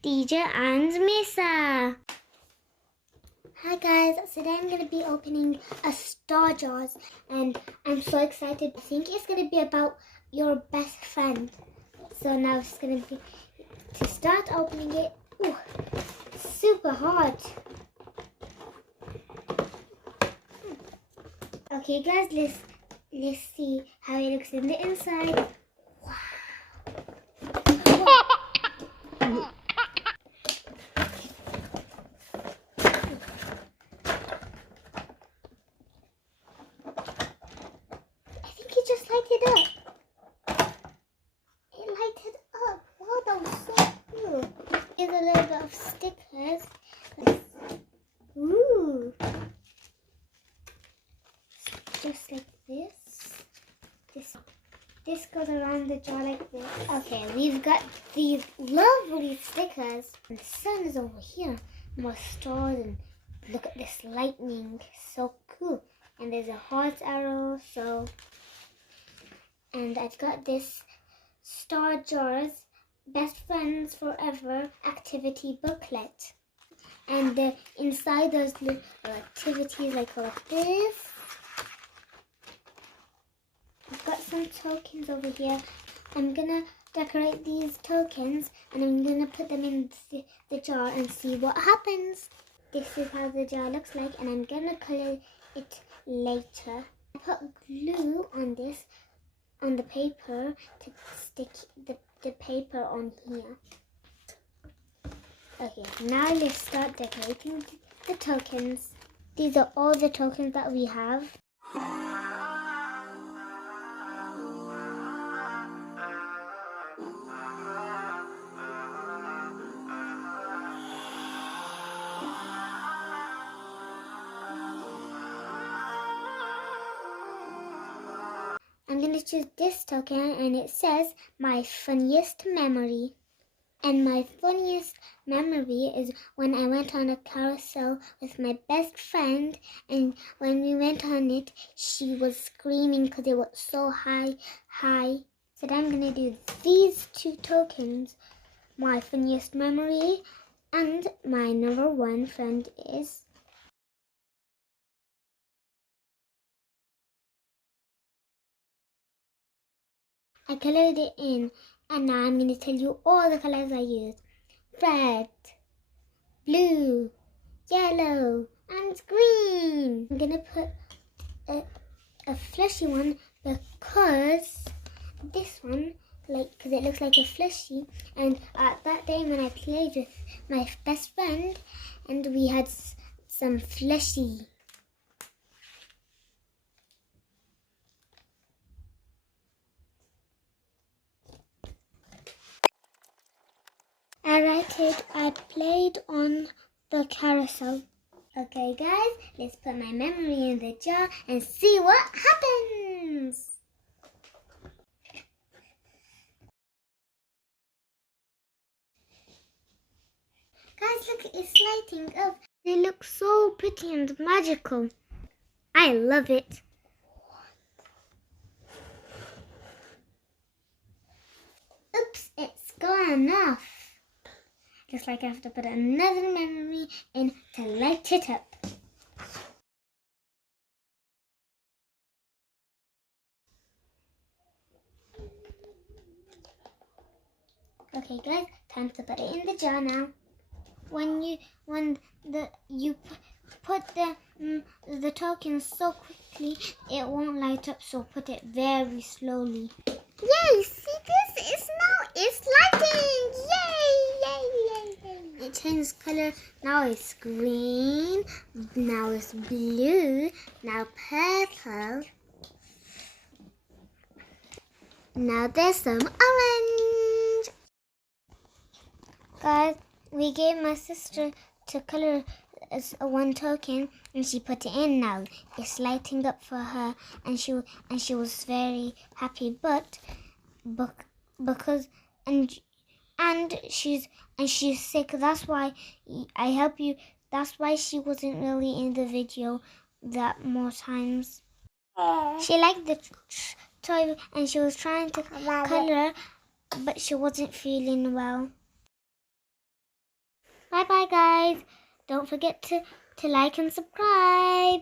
Dija and Misa. Hi guys, today I'm going to be opening a Starjaz and I'm so excited. I think it's going to be about your best friend. So now it's going to be, to start opening it, ooh, super hard. Okay guys, let's see how it looks in the inside. Just lighted up. It lighted up. Wow, that was so cool. Here's a little bit of stickers. Ooh. Just like this. This goes around the jar like this. Okay, we've got these lovely stickers. And the sun is over here. More stars and look at this lightning. So cool. And there's a heart arrow. And I've got this Starjaz Best Friends Forever activity booklet. And inside there's little activities like this. I've got some tokens over here. I'm gonna decorate these tokens and I'm gonna put them in the jar and see what happens. This is how the jar looks like and I'm gonna color it later. I put glue on this on the paper to stick the paper on here. Okay, now let's start decorating the tokens. These are all the tokens that we have. I'm going to choose this token and it says my funniest memory. And my funniest memory is when I went on a carousel with my best friend, and when we went on it, she was screaming because it was so high. So then I'm going to do these two tokens, my funniest memory and my number one friend is. I colored it in, and now I'm going to tell you all the colors I used. Red, blue, yellow, and green. I'm going to put a fleshy one because this one, because it looks like a fleshy. And at that day when I played with my best friend, and we had some fleshy. I played on the carousel. Okay guys, let's put my memory in the jar and see what happens. Guys, look, it's lighting up. They look so pretty and magical. I love it. Oops, it's gone off. Looks like I have to put another memory in to light it up. Okay guys, time to put it in the jar now. When you put the tokens so quickly, it won't light up, so put it very slowly. Yay, see this? It's lighting! Yay! It changed color. Now it's green. Now it's blue. Now purple. Now there's some orange. Guys, we gave my sister to color as one token and she put it in now. It's lighting up for her and she was very happy, but because she's sick. That's why I help you. That's why she wasn't really in the video that more times. She liked the toy and she was trying to color, but she wasn't feeling well. guys. Don't forget to like and subscribe.